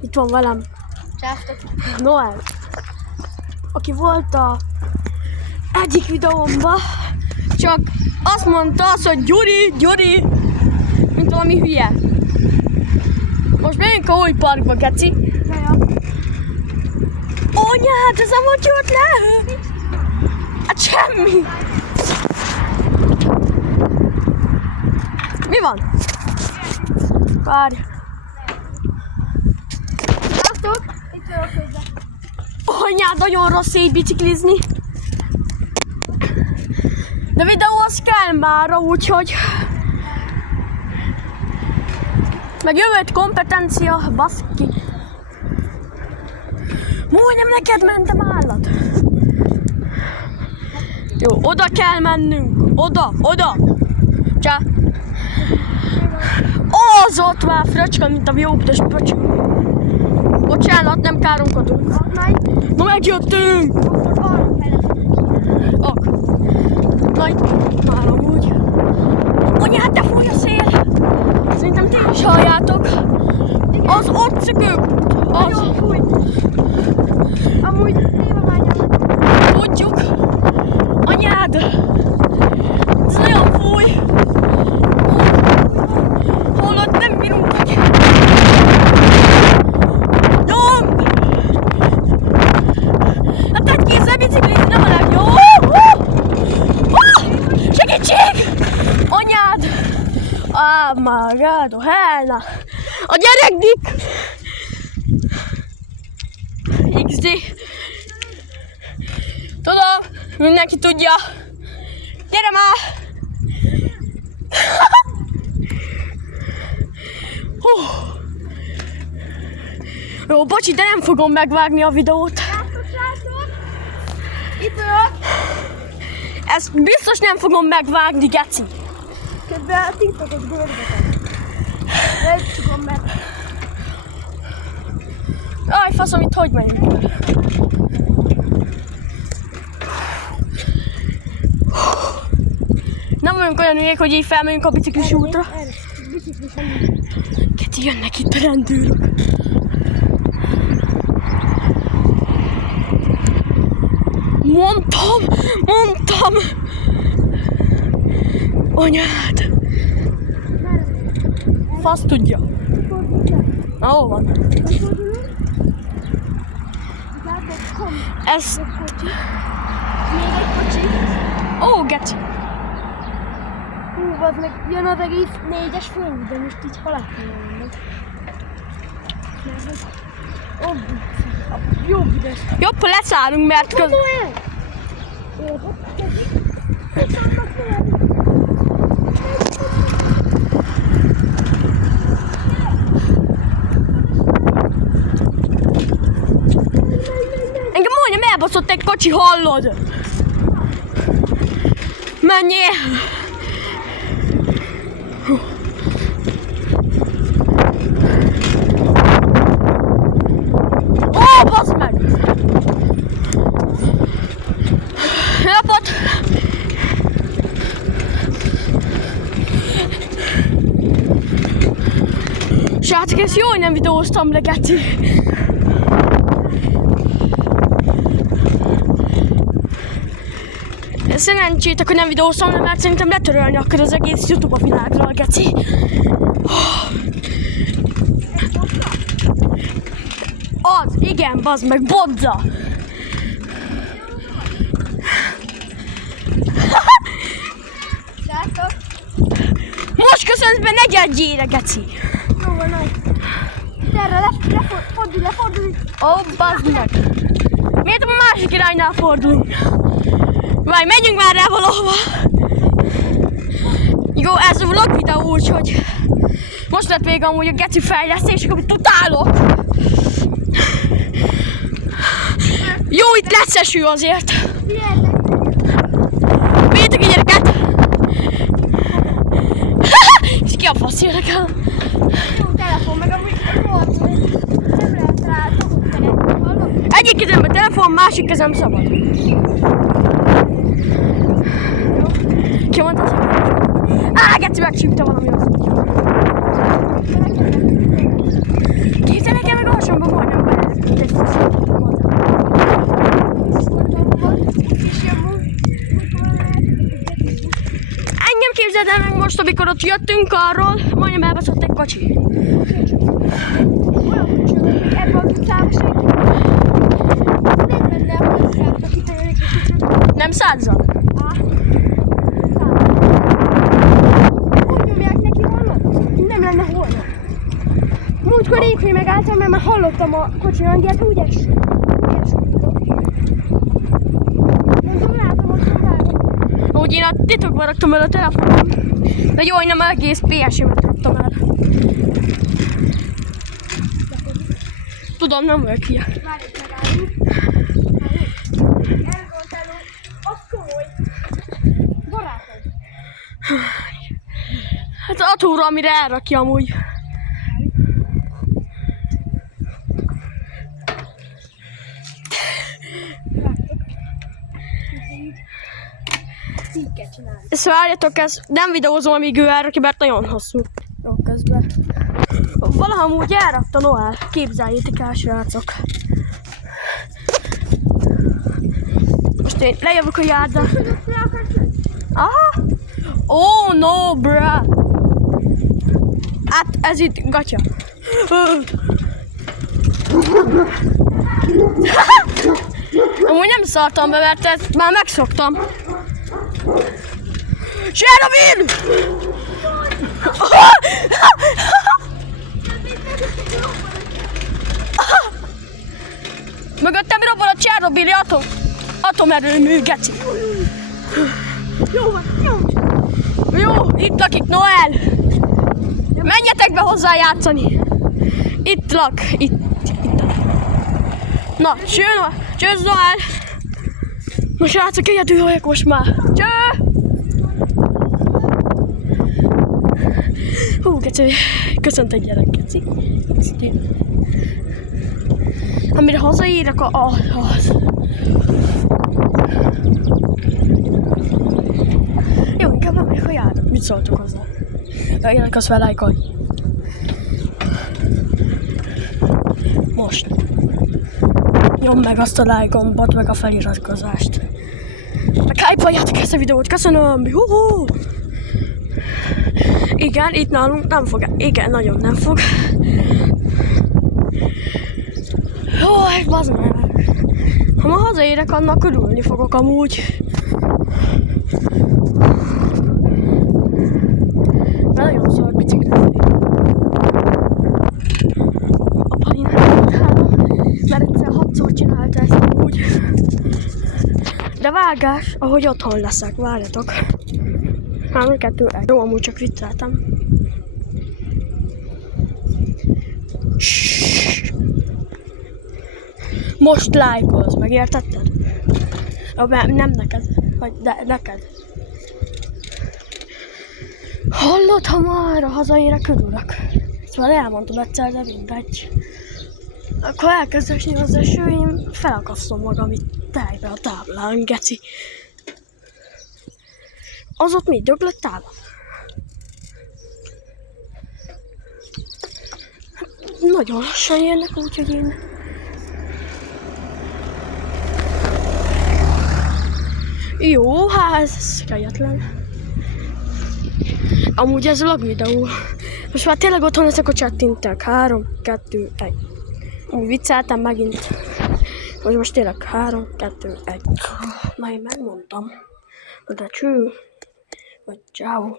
Itt van velem Sziasztok! Noel, aki volt a egyik videómban, csak azt mondta, hogy Gyuri, mint valami hülye. Most megyünk a új parkba, geci. Anyád, ez nem hogy jött le? Hát semmi. Mi van? Várj. Sziasztok! Itt vagyok hozzá. Anyád, nagyon rossz így biciklizni. De videó az kell már, úgyhogy... Meg jövőt kompetencia, baszki. Majdnem neked mentem állat. Jó, oda kell mennünk. Oda. Csá. Az ott már fröcska, mint a jóbüdös pöcső. Bocsánat, nem káromkodunk. Na megjöttünk! Ok. Nagy, már amúgy. Anyád, de fúj a szél! Szerintem ti is halljátok. Az ott szökött. Az. Fúj. Amúgy témaványom. Tudjuk. Anyád! Ez nagyon fúj. Hallod, nem bírunk meg. Nyom! Hát egy kézzel biciklizni nem a legjobb. Segítség! Anyád! Ah, my God, oh hell! A gyerek Dick! XD! Tudom, mindenki tudja. Gyere már! Jó, bocsi, de nem fogom megvágni a videót. Sziasztok! Itt vagyok. Ezt biztos nem fogom megvágni, geci. Közben a TikTokot görgetem. De itt fogom meg. Aj, faszom, itt hogy megyünk el? Nem vagyunk olyan hülyék, hogy így felmegyünk a biciklis útra. Geci, jönnek itt a rendőrök. Mondtam! Anyád! Fasz tudja. Na, hol van? Ez... Még egy kocsi. Ó, geci! Hú, az meg jön az egész 4-es film, de most így hol látni. Jó büdös. Jobb, ha leszállunk, mert köz... Engem majdnem elbaszott egy kocsi, hallod? Menjél! Ó, bassz meg! Napot! Srácok, ezt jó, hogy nem videóztam le, geci. Szerencsétek, hogy nem videóztam le, mert szerintem letörölni akar az egész YouTube a világról, geci. Az, igen, bazd meg, bodza! Sziasztok! Most köszönsz be, ne gyergyére, geci! Jó van, nagy. Itt erre lefordulj. Ó, bazd meg! Miért a másik iránynál fordulunk? Várj, menjünk már rá valahova! Jó, ez a vlog videó, úgyhogy most lett vége amúgy a geci fejlesztések, amit utálok! Jó, itt lesz eső azért! Vigyétek a gyereket! És ki a fasz érdekel? Jó telefon, meg amúgy volt, nem lehet rá dolgok tenni, hallod? Egyik kezemben telefon, másik kezem szabad. Ki mondta az? Geci, megcsípte valami az. Képzelj nekem meg alsó most, amikor ott jöttünk arról, majdnem elbaszott egy kocsi. Olyan kicsi, hogy ebben az utcában senki. Nem menne a policiát, aki tényleg kicsit. Nem százzal? Úgy nyomják neki hallod? Nem lenne holnap. Múltkor épp, hogy megálltam, mert már hallottam a kocsi hangját, úgy esett. Mondom, látom, hogy várom. Úgy én a titokban raktam el a telefonom. De jó, hogy nem egész PS-emet raktam el. Tudom, nem vagyok ilyen. Várj, megállunk. Elgondolom, az komoly. Barátod. Hát a túra, amire elrakja amúgy. Így kell csinálni. Ezt várjatok, ezt nem videózom, amíg ő elrakja, mert nagyon hosszú. Jó, közben. Valaha úgy elrakta Noel. Képzeljétek el, srácok. Most én lejövök a járdán. Aha! Oh no, bruh! Hát ez itt gatya. Amúgy nem szartam be, mert ezt már megszoktam. Zserobin! Mögöttem robban a Csernobili atomerőmű, geci. Jó van, jó. Jó, itt lakik Noel. Menjetek be hozzá játszani. Itt lak, itt. Na, csőz Noel. Na srácok, egyedül vagyok most már. Cső! Hú, geci, köszönt egy gyerek, geci. Amire hazaérek az. Jó, inkább nem megyek a járat. Mit szóltok hozzá? Legyenek azt felájkolj. Most. Nyomd meg azt a lájkombot, meg a feliratkozást. Meg hype-oljátok ezt a videót, köszönöm! Juhú! Igen, itt nálunk nem fog, igen, nagyon nem fog. Jaj, bazd meg! Ha ma hazaérek, annak örülni fogok amúgy. De nagyon szar biciklizni. Apa, én nem utálom, mert egyszer 6-szor csinálta ezt amúgy. De vágás, ahogy otthon leszek, várjatok. 3, 2, 1. Jó, amúgy csak vicceltem. Most lájkolsz, megértetted? Nem neked, vagy de neked. Hallod, ha már a hazaérek örülök? Ezt már elmondtam egyszer, de mindegy. Akkor elkezd esni az eső, én felakasztom magam itt tejbe a táblán, geci. Az ott mi? Döglött tábla? Nagyon lassan jönnek, úgyhogy én... Jó, hát ez kegyetlen. Amúgy ez vlog videó. Most már tényleg otthon leszek a chattintek. 3, 2, 1. Úgy vicceltem megint. Most tényleg 3, 2, 1. Na én megmondtam. De cső. Vagy ciao.